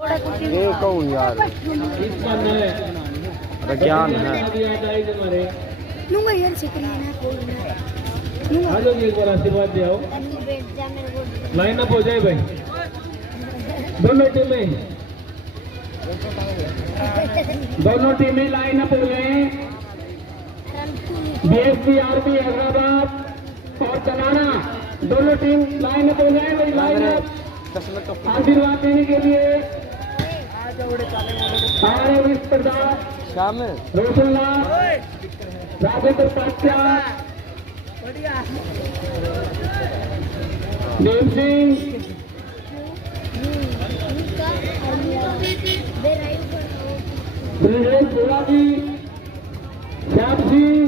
ये कहूँ यार ज्ञान है। हेलो जी, एक बार आशीर्वाद दे आओ। लाइन अप हो जाए भाई, दोनों टीमें लाइन अप हो गए। BSP आर्मी हैदराबाद और तनाना दोनों टीम लाइन अप हो गए भाई। लाइन अप आशीर्वाद देने के लिए शामिल रोशनलाल, राजेंद्र पाटिया, देव सिंह, ब्रिजेश गुलाबी, श्याम सिंह,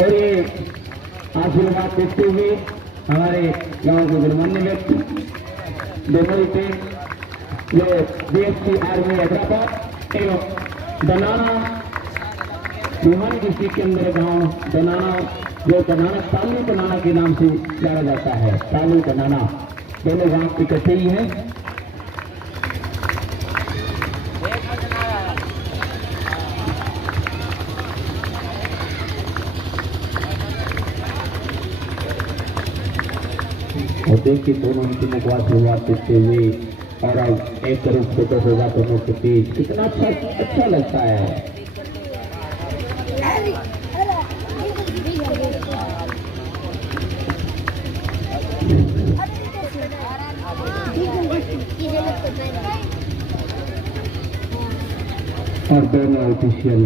और ये आशीर्वाद देते हुए हमारे गांव के गणमान्य व्यक्ति दोनों टीम जो BSP आर्मी हैदराबाद एवं बनाना भिवानी डिस्ट्रिक्ट के अंदर गांव बनाना जो बनाना तालू बनाना के नाम से जाना जाता है, तालू बनाना दोनों गांव इकट्ठे ही हैं। और देखिए दोनों टीमों को आशीर्वाद देते हुए और अब एक करोड़ फोटो होगा दोनों के बीच, कितना अच्छा लगता है। और दोनों ऑफिशियल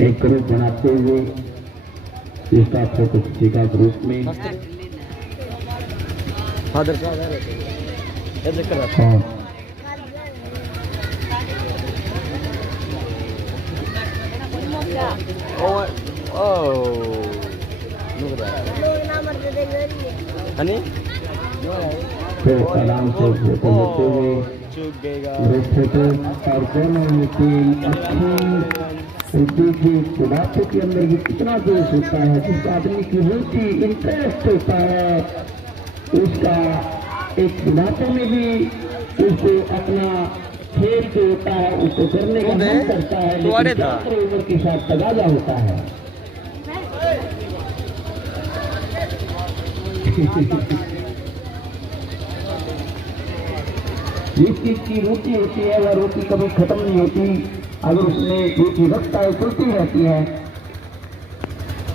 एक ग्रुप बनाते हुए इसका फोटो खींचेगा ग्रुप में। फादर फिर आराम से फोटो लेते हुए फोटो और दोनों टीम अच्छी देखिए बुढ़ापे के अंदर भी कितना जोश होता है, जिस आदमी की रुचि इंटरेस्ट होता है उसका एक बुढ़ापे में भी उसको अपना खेल जो होता है उसको करने का मन करता है, लेकिन उम्र के साथ तगाजा होता है। जिस चीज की रुचि होती है वह रुचि कभी खत्म नहीं होती, अगर उसमें रुचि रखता है चलती रहती है।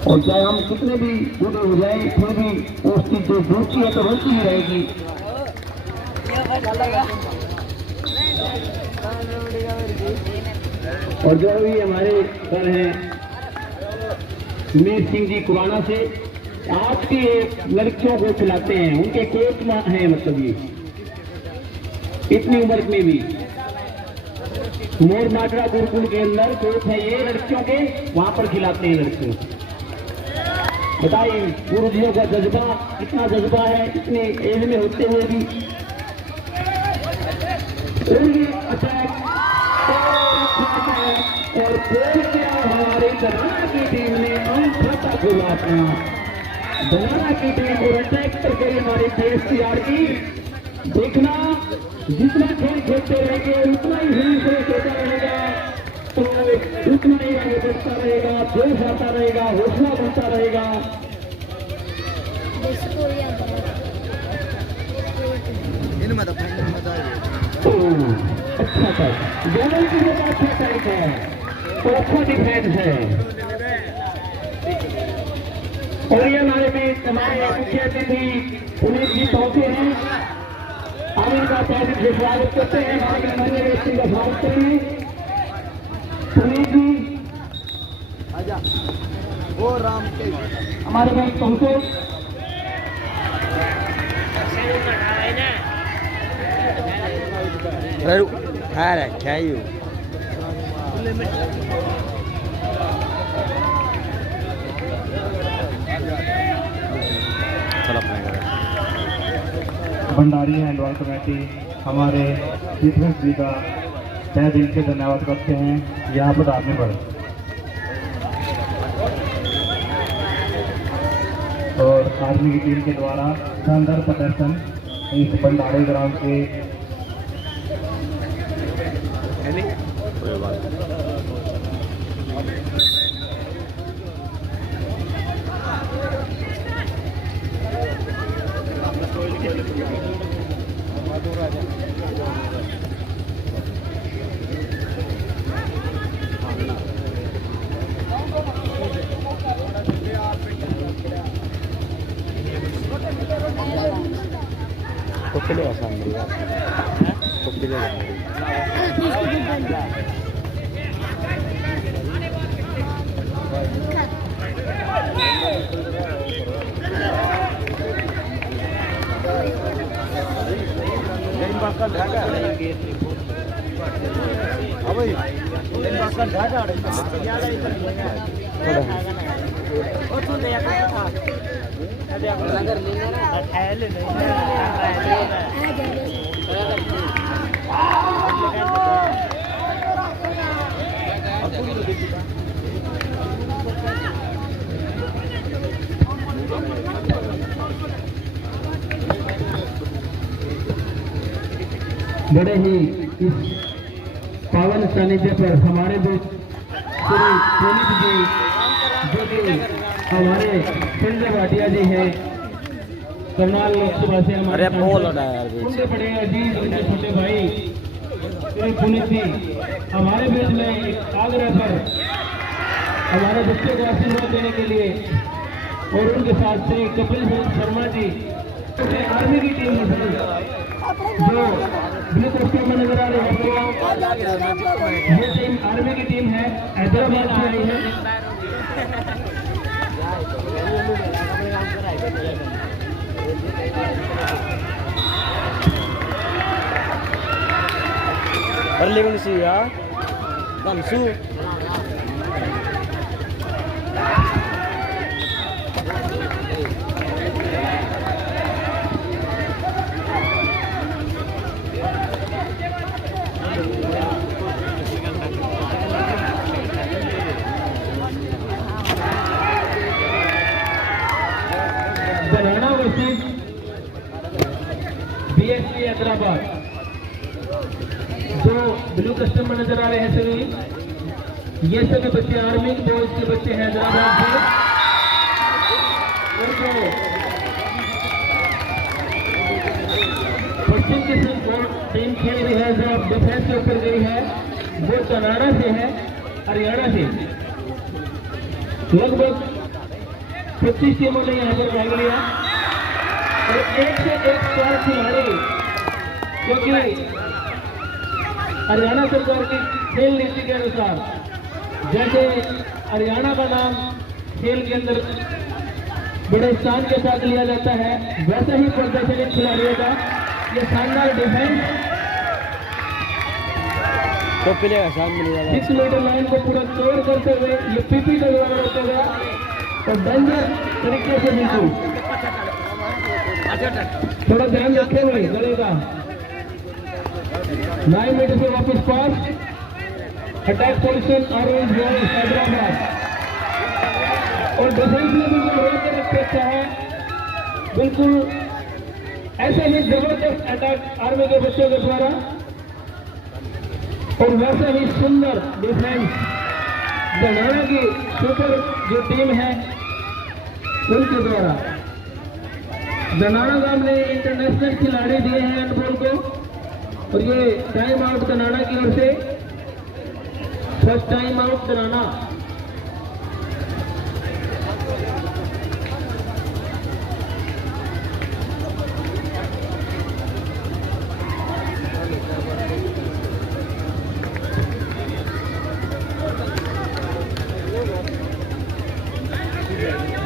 और चाहे हम कितने भी बूढ़े हो जाए फिर भी उस चीज जो रुचि है तो रुचि ही रहेगी। और जो भी हमारे सर हैं मीर सिंह जी कुराना से आज की लड़कियों को खिलाते हैं, उनके कोच हैं, मतलब ये इतनी उम्र में भी मोर माजरा गुरुकुल के अंदर कोच है ये लड़कियों के, वहां पर खिलाते हैं लड़कियों। बताइए गुरुजियों का जज्बा, कितना जज्बा है इतने एज में होते हुए भी। अटैक और गोल किया हमारे बनाना की टीम ने अनफता गोला अपना। बनाना की टीम को अटैक करके हमारे BSP की देखना, जितना खेल खेलते रहेंगे उतना ही हिंस होता रहेगा, तो उतना ही आगे बढ़ता रहेगा, जोश आता रहेगा, हौसला बढ़ता रहेगा। अच्छा था दोनों की जो अच्छा टाइप है तो अच्छा डिफेंस है। और ये हमारे बीच हमारे मुख्य अतिथि पुनीत जी पहुंचे हैं, हम इनका स्वागत करते हैं, हमारे गणमान्य व्यक्ति का स्वागत करेंगे। पुनीत जी आजा, वो राम के हमारे बीच पहुंचे। अरे क्या भंडारी हैंडबॉल कमेटी हमारे चीफ जी का तहे दिल से धन्यवाद करते हैं यहाँ पर आने पर। और आर्मी की टीम के द्वारा शानदार प्रदर्शन इस भंडारी ग्राउंड के कोकिले आसान मिलेगा कोकिले बड़े ही इस पावन सानिध्य पर हमारे बीच श्री पुनीत जी जो कि हमारे संजय भाटिया जी हैं, करनाल लोकसभा से हमारे उनके बड़े अजीज उनके छोटे भाई श्री पुनीत जी हमारे बीच में एक आग्रह पर हमारे बच्चों को आशीर्वाद देने के लिए, और उनके साथ श्री कपिल शर्मा जी आर्मी की टीम जो ब्लू कस्टम में नजर आ रहे हैं, ये टीम आर्मी की टीम है, हैदराबाद से आई है। बनाना वर्सेस BSP हैदराबाद, जो ब्लू कस्टम में नजर आ रहे हैं सभी, ये सभी बच्चे आर्मी बॉयज के बच्चे हैं हैदराबाद से। और जो पश्चिम की टीम खेल रही है, जो अब डिफेंस के ऊपर गई है, वो तनाड़ा से है, हरियाणा से। लगभग 25 टीमों ने यहाँ पर भाग लिया और एक से एक स्टार खिलाड़ी, क्योंकि हरियाणा सरकार की खेल नीति के अनुसार जैसे हरियाणा का नाम खेल के अंदर बड़े स्थान के साथ लिया जाता है, वैसा ही प्रदर्शन इन खिलाड़ियों का। ये शानदार डिफेंस 6 मीटर लाइन को पूरा कवर करते हुए ये पीपी का द्वारा होता गया और डेंजर तरीके से बिल्कुल थोड़ा ध्यान रखे हुए गलेगा। 9 मीटर से वापस pass, attack position orange boys Hyderabad, और डिफेंस में बिल्कुल रोक कर रख सकता है। बिल्कुल ऐसे ही जबरदस्त अटैक आर्मी के बच्चों के द्वारा और वैसे ही सुंदर डिफेंस बनाना की सुपर जो टीम है उनके द्वारा। दनाड़ा गांव ने इंटरनेशनल खिलाड़ी दिए हैं हैंडबॉल को, और ये टाइम आउट दनाड़ा की ओर से, first time out Danada.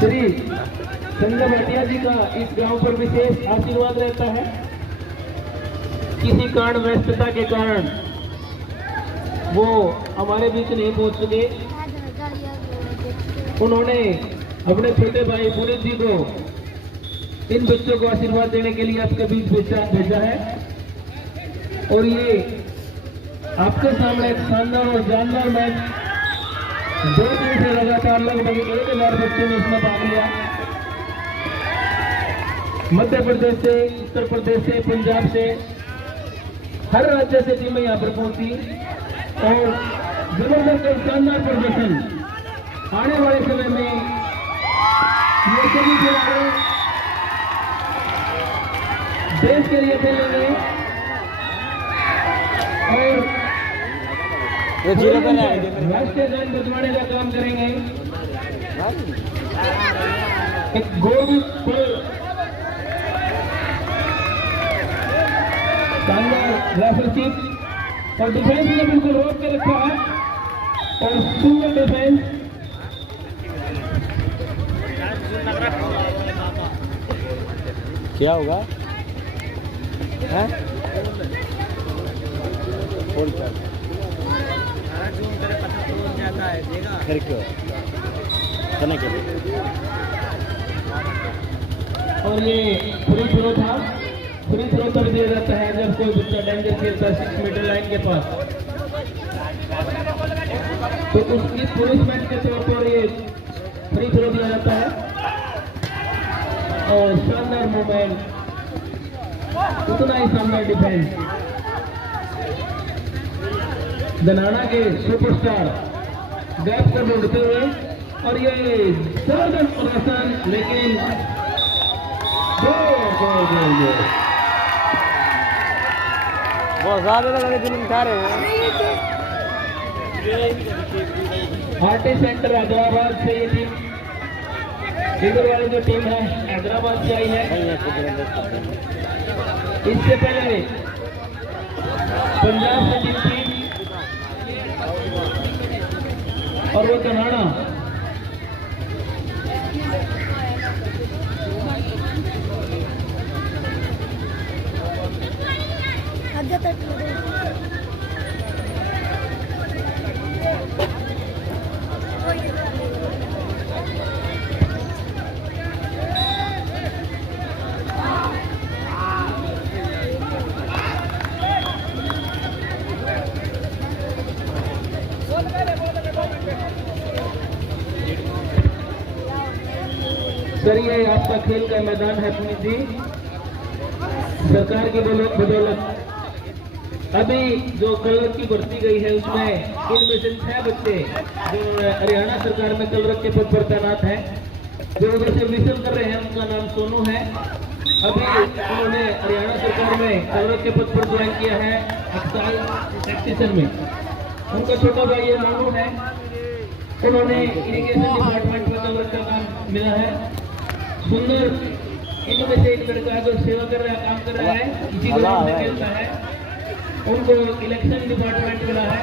Shri Sanjay Bhatia ji का इस गांव पर विशेष आशीर्वाद रहता है। किसी कारण व्यस्तता के कारण वो हमारे बीच नहीं पहुंच सके। उन्होंने अपने छोटे भाई पुनीत जी को इन बच्चों को आशीर्वाद देने के लिए आपके बीच भेजा है। और ये आपके सामने एक शानदार और जानदार मैच 2 दिन से लगातार लगभग 1000 बच्चों ने इसमें भाग लिया। मध्य प्रदेश से, उत्तर प्रदेश से, पंजाब से, हर राज्य से टीमें यहाँ पर पहुंची और जबरदस्त और शानदार प्रदर्शन। आने वाले समय में ये सभी खिलाड़ी देश के लिए खेलेंगे और राष्ट्रीय गान बजवाने का काम करेंगे। एक गोल शानदार राफरशिप और डिफेंस ने बिल्कुल रोक के रखा है और सुंदर डिफेंस। क्या होगा? हैं? फिर क्यों? कहने के लिए। और ये फ्री थ्रो था। फ्री थ्रो तब दिया जाता है जब कोई बच्चा डेंजर खेलता है 6 मीटर लाइन के पास, तो उसकी पुनिशमेंट के तौर पर ये फ्री थ्रो दिया जाता है। और शानदार मूवमेंट, उतना ही शानदार डिफेंस। दनाना के सुपरस्टार गैप कर ढूंढते हुए और ये जबरदस्त प्रदर्शन, लेकिन बहुत ज्यादा लगा दिन उठा रहे हैं। आरटी सेंटर हैदराबाद से ये टीम, इधर वाली जो टीम है हैदराबाद से आई है। इससे पहले पंजाब से टीम थी और वो कनाडा। सर ये आपका खेल का मैदान है पुनीत जी। सरकार की बदौलत अभी जो कलरक की भर्ती गई है उसमें इनमें से 6 बच्चे जो हरियाणा सरकार में कलरक के पद पर तैनात हैं, जो उधर से विसल कर रहे हैं। उनका नाम सोनू है। अभी उन्होंने हरियाणा सरकार में कलरक के पद पर ज्वाइन किया है एक्साइज में। उनका छोटा भाई ये नानू है। उन्होंने इरिगेशन डिपार्टमेंट में कलरक का काम मिला है। सुंदर इनमें से एक लड़का है जो सेवा कर रहा है, काम कर रहा है, इसी ग्राउंड में खेलता है। उनको इलेक्शन डिपार्टमेंट मिला है।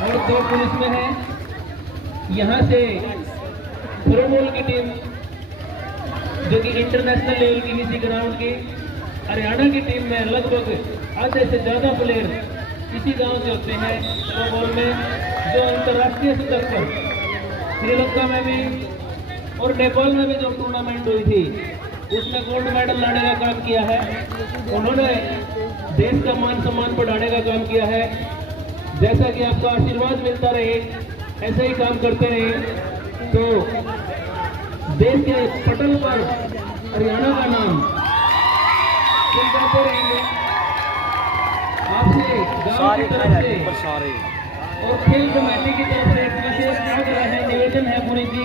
और 2 पुलिस में है। यहाँ से थ्रोबॉल की टीम जो कि इंटरनेशनल लेवल की इसी ग्राउंड की, हरियाणा की टीम में लगभग आधे से ज्यादा प्लेयर इसी गांव से होते हैं थ्रोबॉल में, जो अंतर्राष्ट्रीय स्तर पर श्रीलंका में भी और नेपाल में भी जो टूर्नामेंट हुई थी उसमें गोल्ड मेडल लाने का काम किया है। उन्होंने देश का मान सम्मान बढ़ाने का काम किया है। जैसा कि आपका आशीर्वाद मिलता रहे, ऐसे ही काम करते रहे तो देश के पटल पर हरियाणा का नाम चमकाते रहेंगे। आपसे गांव की तरफ से और खेल कमेटी की तरफ से एक विशेष निवेदन है पुनीत जी।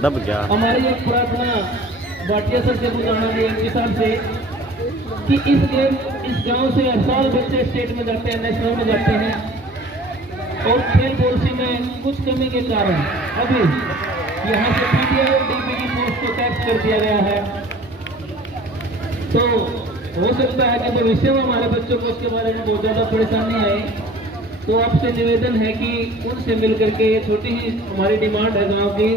दब गया। हमारी एक प्रार्थना भाटिया सर से बुझाना जी के साथ से कि इस गांव से हर साल बच्चे स्टेट में जाते हैं, नेशनल में जाते हैं और खेल पॉलिसी में कुछ कमी के कारण अभी यहाँ से पीटीआई और डीपी की पोस्ट को टैक्स कर दिया गया है। तो हो सकता है कि भविष्य में हमारे बच्चों को उसके बारे में बहुत ज्यादा परेशानी आए। तो आपसे निवेदन है कि उनसे मिलकर के छोटी ही हमारी डिमांड है गांव की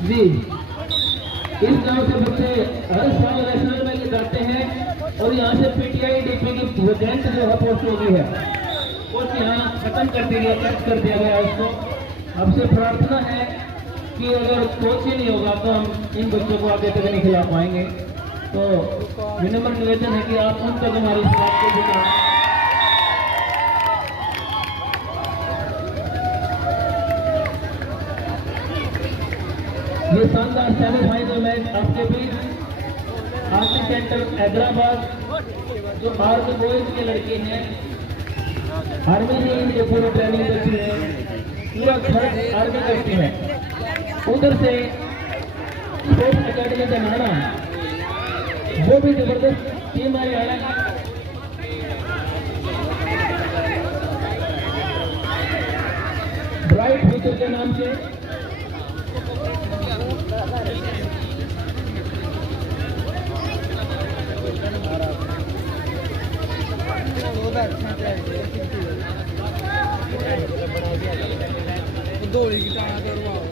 जी इस गांव से बच्चे हर साल नेशनल में जाते हैं और यहाँ से पीटीआई डीपी की वैकेंट जो है पोस्ट होगी है पोस्ट यहाँ खत्म कर दी गई, कट कर दिया गया उसको। आपसे प्रार्थना है कि अगर कोच ही नहीं होगा तो हम इन बच्चों को आगे तक नहीं खिला पाएंगे। तो विनम्र निवेदन है कि आप उन तक हमारी इस बात को बताएं। ये शानदार सेमीफाइनल मैच आपके बीच आर्मी सेंटर हैदराबाद जो आर्मी बॉयज के लड़के हैं, आर्मी ने इनके पूरी ट्रेनिंग करती है, पूरा खर्च आर्मी करती है। उधर से स्पोर्ट्स अकेडमी बनाना वो भी जबरदस्त टीम आई है। ब्राइट फ्यूचर के नाम से दौड़ी की टाँग करवाओ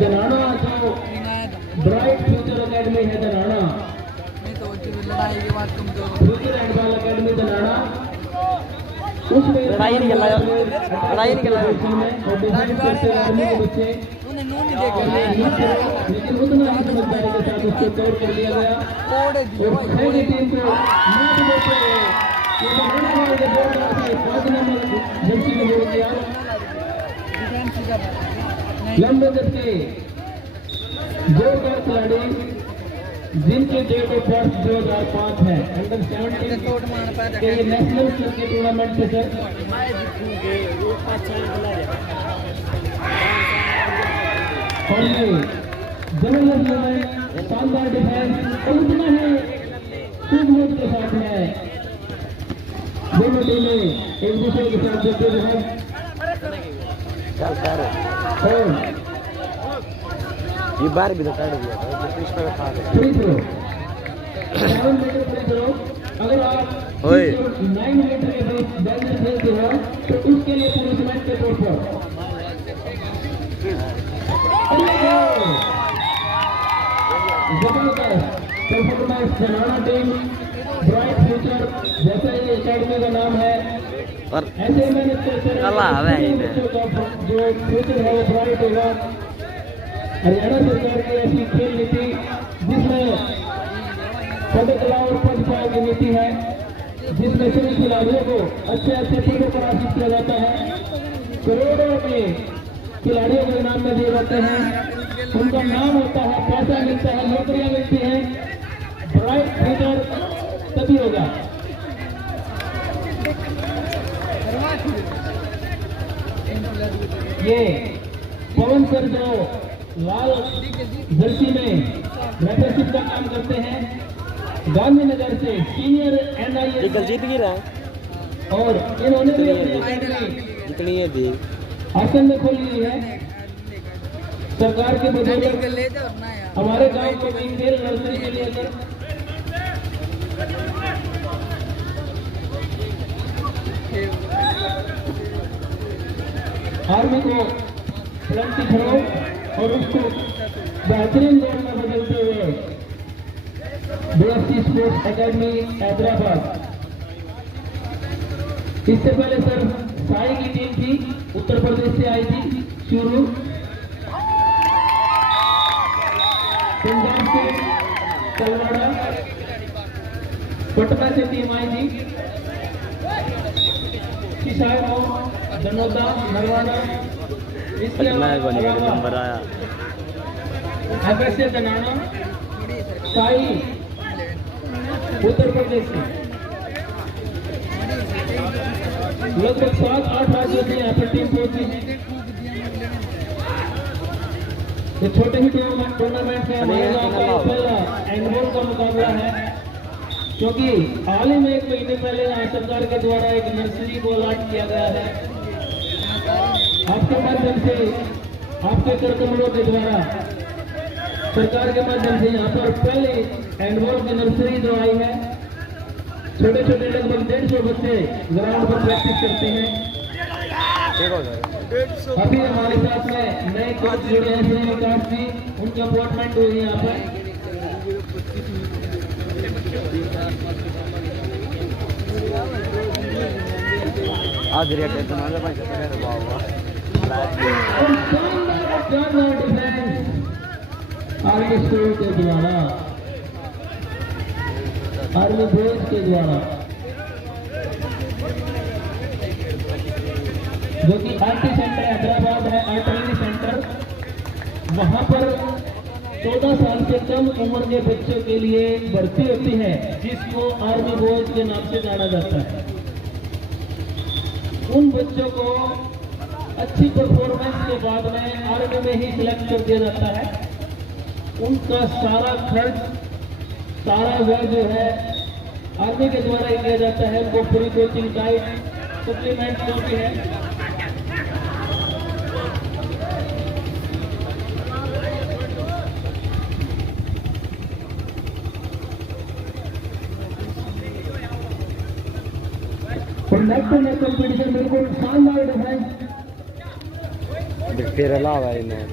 जनाना जो ब्राइट फ्यूचर अकेडमी है जनाना, लड़ाई के बाद तुम जो फ्यूचर हैंडबॉल अकेडमी जनाना, उसमें लड़ाई नहीं करना, लड़ाई नहीं करना। आर्मी के बच्चे उन्हें नून नहीं देखा लेकिन उतना ही समझदारी के साथ उसको कवर कर लिया गया कोड़े और पहली टीम को मैच देते हुए ये बनाने वाले के बोल रहा था 5 नंबर जर्सी में जोड़ दिया। लंबे गज के जोरदार खिलाड़ी जिनकी डेट ऑफ बर्थ 2005 है, अंडर 17 के नेशनल स्तर के टूर्नामेंट से सर और ये जबरदस्त लड़ाई, शानदार डिफेंस और उतना ही खूबसूरत के साथ में दोनों टीमें एक दूसरे के साथ देते रहे। ये बार भी तो काट दिया था, कृष्णा का खा गया। Free throw 7 metre free throw, अगर आप 9 मीटर के बीच बैट में खेलते हो तो उसके लिए पनिशमेंट के तौर पर जबरदस्त परफॉर्मेंस जनाना टीम ब्राइट फ्यूचर जैसा ही एकेडमी का नाम है और ऐसे ही मैंने जो फ्यूचर है वो ब्राइट होगा। हरियाणा सरकार की ऐसी खेल नीति जिसमें पदक कला और पद पाए की नीति है, जिसमें सभी खिलाड़ियों को अच्छे अच्छे पदों पर आसित किया जाता है, करोड़ों के खिलाड़ियों को इनाम में दिए जाते हैं, उनका नाम होता है, पैसा मिलता है, नौकरियां मिलती हैं। ब्राइट फ्यूचर तभी होगा। ये पवन सर जो लाल जर्सी में रेफरशिप का काम करते हैं, गांधीनगर से सीनियर एनआईए कल जीत गिरा है और इन्होंने भी अपनी अकेडमी जितनी है दी आसन में खोली हुई है। सरकार के बदौलत ले जाओ ना यार हमारे गांव को भी खेल नर्सरी के लिए सर आर्मी को प्लंटी थ्रो और उसको बेहतरीन दौड़ में बदलते हुए बीएससी स्पोर्ट्स एकेडमी हैदराबाद। इससे पहले सर साई की टीम थी, उत्तर प्रदेश से आई थी शुरू, पंजाब से तलवाड़ा, पटना से टीम आई थी, किसानों धनौदा नरवाना, इसके अलावा नंबर आया एफएसए जनाना, साई उत्तर प्रदेश से लगभग 7-8 राज्यों से यहाँ पर टीम पहुंची है। ये छोटे ही टूर्नामेंट में हमारे गांव का पहला हैंडबॉल का मुकाबला है, क्योंकि हाल ही में 1 महीने पहले यहाँ सरकार के द्वारा एक नर्सरी को अलॉट किया गया है। आपके माध्यम से, आपके कर कमलों के द्वारा सरकार के माध्यम से यहाँ पर पहले हैंडबॉल की नर्सरी जो आई है, छोटे छोटे लगभग 150 बच्चे ग्राउंड पर प्रैक्टिस करते हैं। अभी हमारे साथ में नए कोच जुड़े हैं श्री विकास जी, उनकी अपॉइंटमेंट हुई है यहाँ पर। आज रेट है तुम्हारे पास मेरे बाबा आर्मी स्कूल के द्वारा, आर्मी बोर्ड के द्वारा, जो कि आरटी सेंटर हैदराबाद है, आर्टिलरी सेंटर, वहां पर 14 साल से कम उम्र के बच्चों के लिए भर्ती होती है, जिसको आर्मी बोर्ड के नाम से जाना जाता है। उन बच्चों को अच्छी परफॉर्मेंस के बाद में आर्मी में ही सिलेक्ट कर दिया जाता है। उनका सारा खर्च, सारा वह जो है आर्मी के द्वारा ही किया जाता है। उनको पूरी कोचिंग गाइड, सप्लीमेंट जो भी है और नेक्स्ट टू नेक्स्ट कंपटीशन बिल्कुल शानदार डिफेंस फिर अलावा इन्हें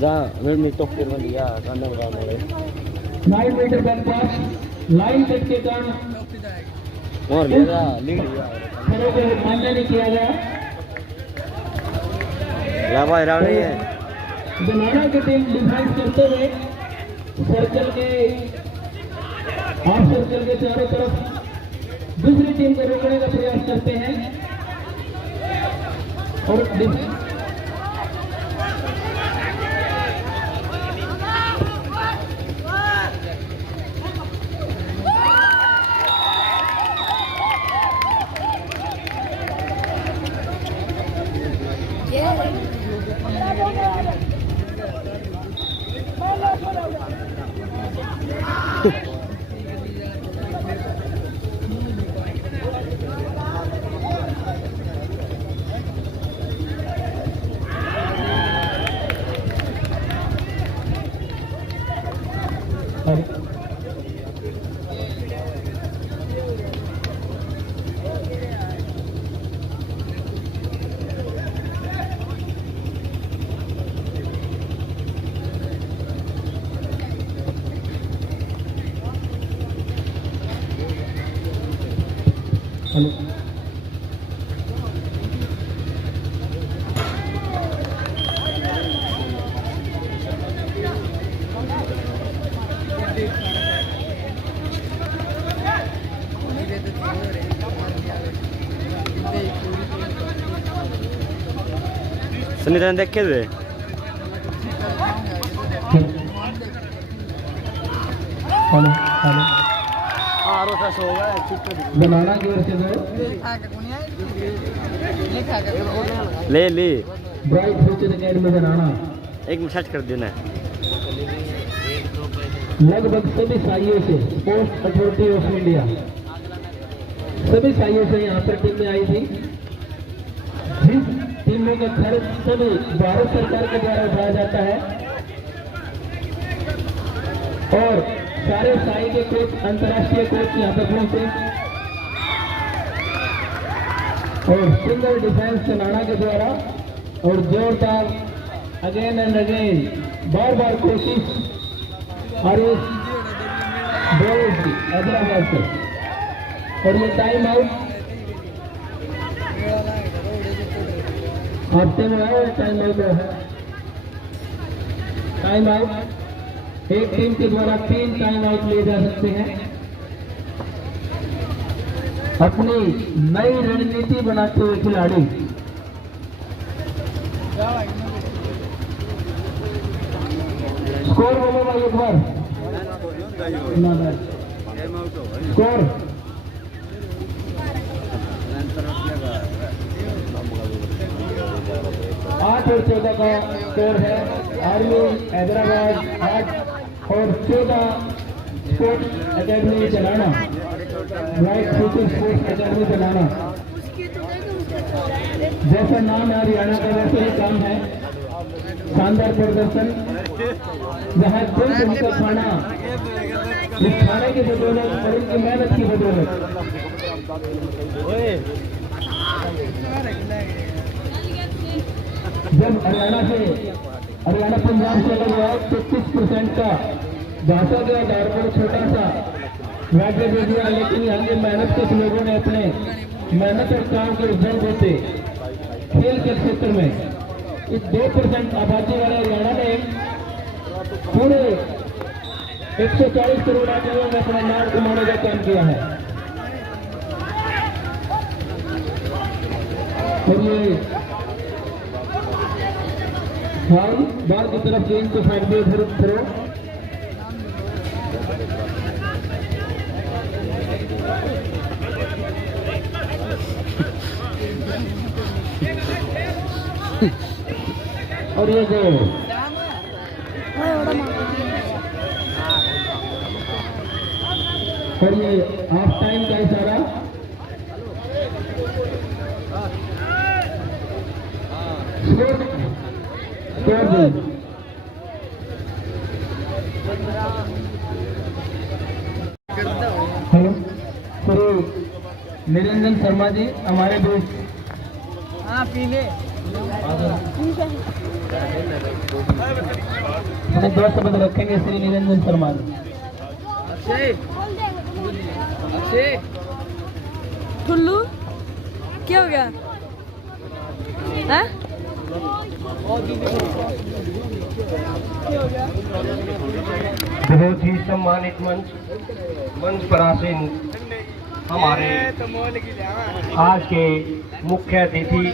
जा मेरे तो फिर बन गया करने वाला है 9 metre back pass line cut के कारण और लिया लीड लिया खड़े को मान्य नहीं किया गया। लावा इरानी है बनाना की टीम डिफेंस करते हुए सर्कल के हाफ सर्कल के चारों तरफ दूसरी टीम को रोकने का प्रयास करते हैं और सुनीता ने देखे थे रोटा सो गया बनाना की ओर से दो ले ली ब्राइट फ्यूचर अकेडमी बनाना एक मिनट सर्च कर देना लगभग सभी साइयों से पोस्ट अथॉरिटी ऑफ इंडिया सभी साइयों से यहाँ पर टीमें आई थी। जिस टीमों का खर्च सभी भारत सरकार के द्वारा उठाया जाता है और सारे साई के कोच, अंतर्राष्ट्रीय कोच यहाँ पर पहुंचे और सिंगल डिफेंस चलाना के द्वारा और जोरदार अगेन एंड अगेन बार बार कोशिश और हैदराबाद से और ये टाइम आउट हफ्ते में आया टाइम आउट है। टाइम आउट एक टीम के द्वारा 3 टाइम आउट लिए जा सकते हैं। अपनी नई रणनीति बनाते हुए खिलाड़ी स्कोर बोलो भाई एक बार स्कोर 8 और 14 का स्कोर है। आर्मी हैदराबाद 8 और 14 स्पोर्ट्स अकेडमी चलाना, ब्राइट फ्यूचर स्पोर्ट्स अकेडमी चलाना। जैसा नाम है हरियाणा का वैसे ही काम है। शानदार प्रदर्शन, जहाँ दिल का खाना इस खाने की बदौलत और इनकी मेहनत की बदौलत जब हरियाणा पंजाब से लगभग 33% का घासा गया धारपुर छोटा सा राज्य दे दिया, लेकिन यहाँ के मेहनत के लोगों ने अपने मेहनत और काम के रिजल्ट देते खेल के क्षेत्र में इस 2% आबादी वाले हरियाणा ने पूरे 140 करोड़ आबादियों में अपना नाम कमाने का काम किया है। और ये बाहर की तरफ गेंद को फेंक दिए थ्रो। और ये जो और ये हाफ टाइम का इशारा हेलो श्री निरंजन शर्मा जी हमारे दोस्त। हाँ पीले अपने दो शब्द रखेंगे श्री निरंजन शर्मा जी। अक्षय टुल्लू क्या हो गया है? बहुत ही सम्मानित मंच पर आसीन हमारे आज के मुख्य अतिथि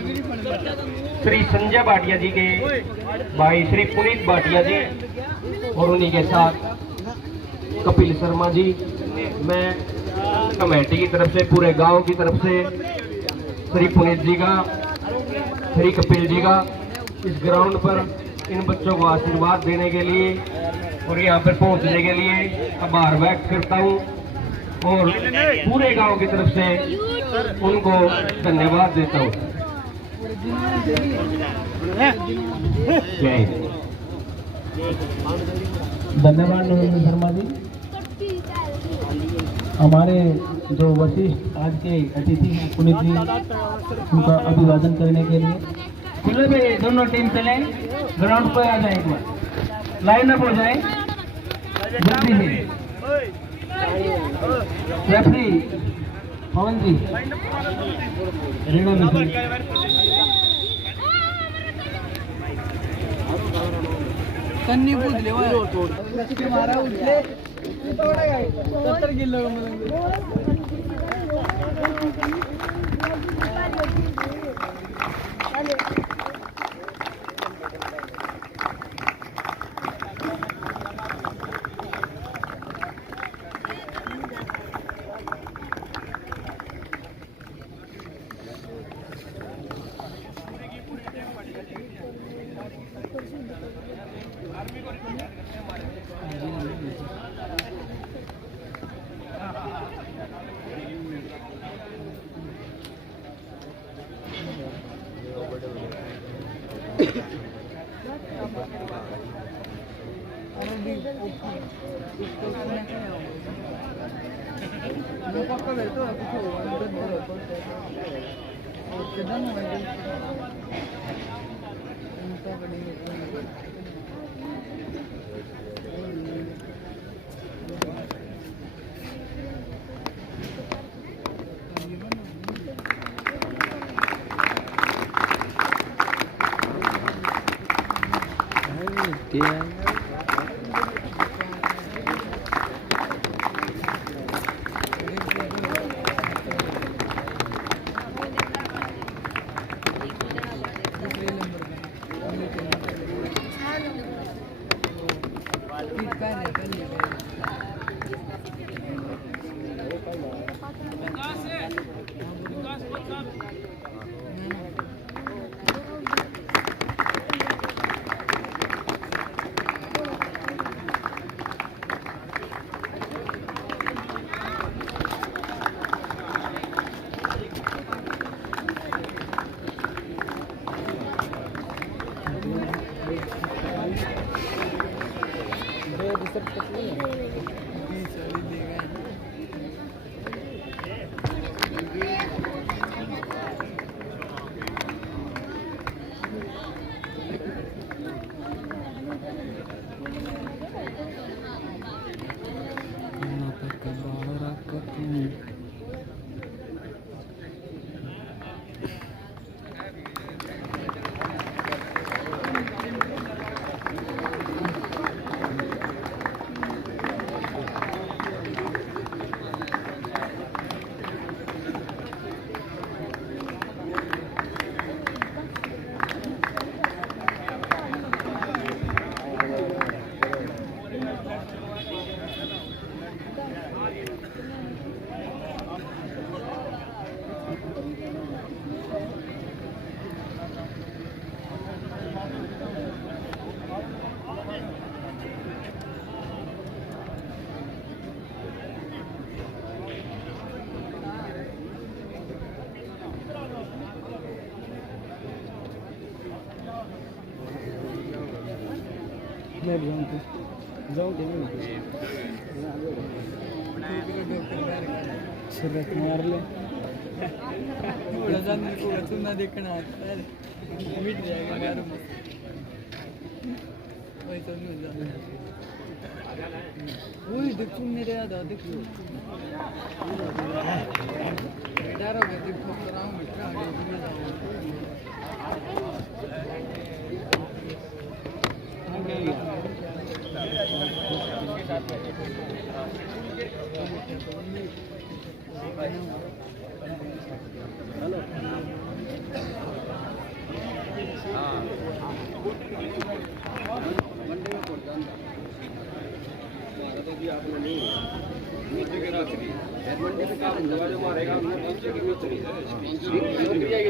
श्री संजय भाटिया जी के भाई श्री पुनीत भाटिया जी और उन्हीं के साथ कपिल शर्मा जी, मैं कमेटी की तरफ से पूरे गांव की तरफ से श्री पुनीत जी का श्री कपिल जी का इस ग्राउंड पर इन बच्चों को आशीर्वाद देने के लिए और यहाँ पर पहुँचने के लिए आभार व्यक्त करता हूँ और पूरे गांव की तरफ से उनको धन्यवाद देता हूँ। धन्यवाद नरेंद्र शर्मा जी। हमारे जो वशिष्ठ आज के अतिथि हैं पुनीत जी, उनका अभिवादन करने के लिए खुले में दोनों टीम चले ग्राउंड पर आ जाए, एक बार लाइन अप हो जाए जल्दी से। रेफरी पवन जी रेणु मिश्र कन्नी पूछ ले हमारा उठले 70 किलो का मतलब पक्का बैठो मैं भी जाऊँ शरत मार ले थोड़ा सा मेरे को सुनना देखना आता है मिट जाएगा यार वही तो नहीं होता वही देखो मेरे याद आ देखो डर हो गया देखो कराऊं मिट्रा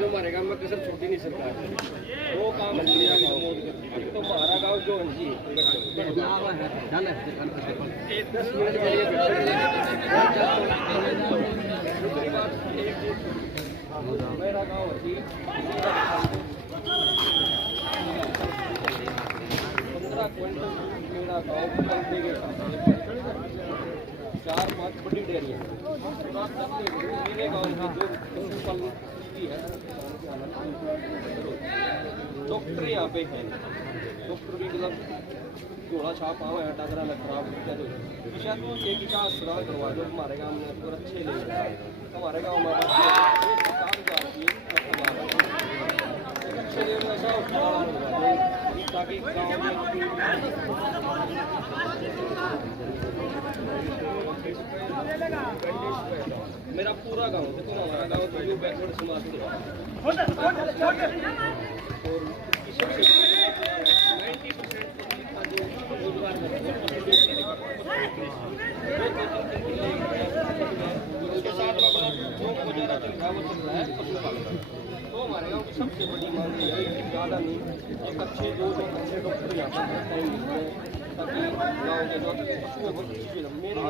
हमारे गाँव में कसर छोटी नहीं सकता वो काम तो हमारा गाँव जो मेरा गाँव मेरा गाँव 4-5 बड़ी डेयरियाँ मेरे गाँव में जो पशुपालन है डॉक्टर यहाँ पे हैं डॉक्टर भी मतलब घोड़ा छाप आवा है डागरा में खराब शायद तो एक का सुधार करवा दो हमारे गाँव में और अच्छे ले हमारे गाँव में अच्छे ले ताकि गाँव मेरा पूरा गाँव देखो ना हमारा गाँव तो बैकवर्ड समाज उसके साथ जो गुजारा चल रहा है वो चल रहा है पशुपालन तो हमारे गाँव की सबसे बड़ी मांग है ज़्यादा नहीं एक अच्छे अच्छे डॉक्टर यहाँ पर टाइम मिलते हैं ताकि गाँव के जो पशु बहुत अच्छी मेरे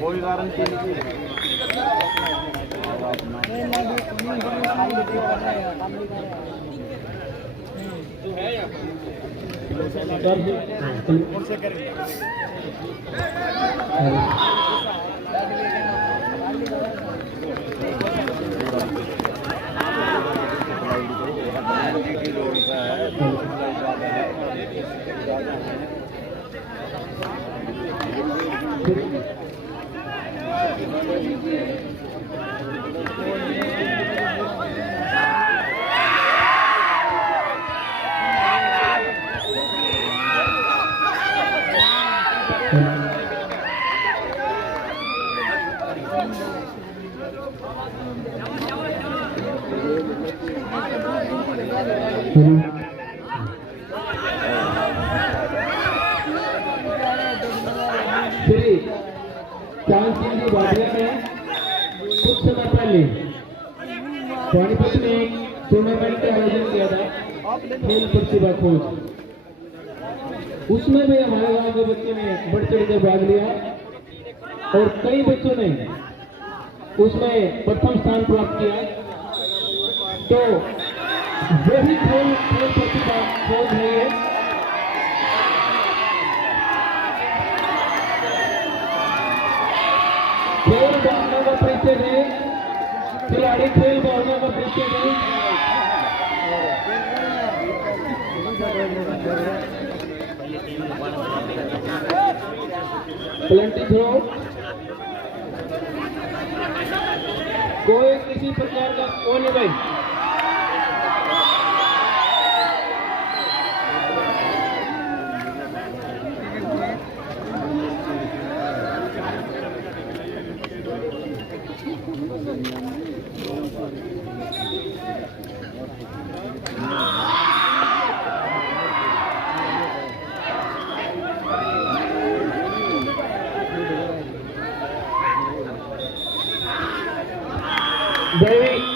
कोई गारंटी नहीं है। श्री चांद सिंह जी वाडिया ने कुछ समय पहले पानीपत में एक टूर्नामेंट का आयोजन किया था, खेल प्रतिभा खोज। उसमें भी हमारे गांव के बच्चों ने बढ़ चढ़ के भाग लिया और कई बच्चों ने उसमें प्रथम स्थान प्राप्त किया। तो वही खेल प्रतिभा खोज है ये। खेल भावना का परिचय है, खिलाड़ी खेल भावना का परिचय है। प्लेंटी थ्रो, कोई किसी प्रकार का ओ नहीं भाई।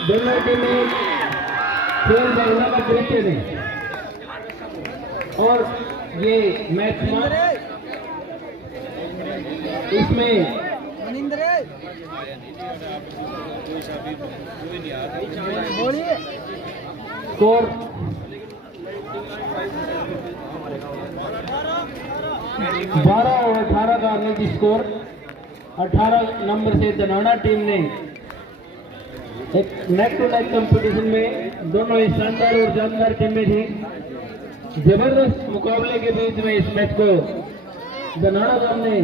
दोनों टीमें खेल भावना का परिचय दें और ये मैच इसमें स्कोर 12 और 18 का अंग्रेजी स्कोर। 18 नंबर से धनौरा टीम ने एक नेक टू नेक कंपटीशन में दोनों ही शानदार और जानदार टीमें थी। जबरदस्त मुकाबले के बीच में इस मैच को धनौरा ने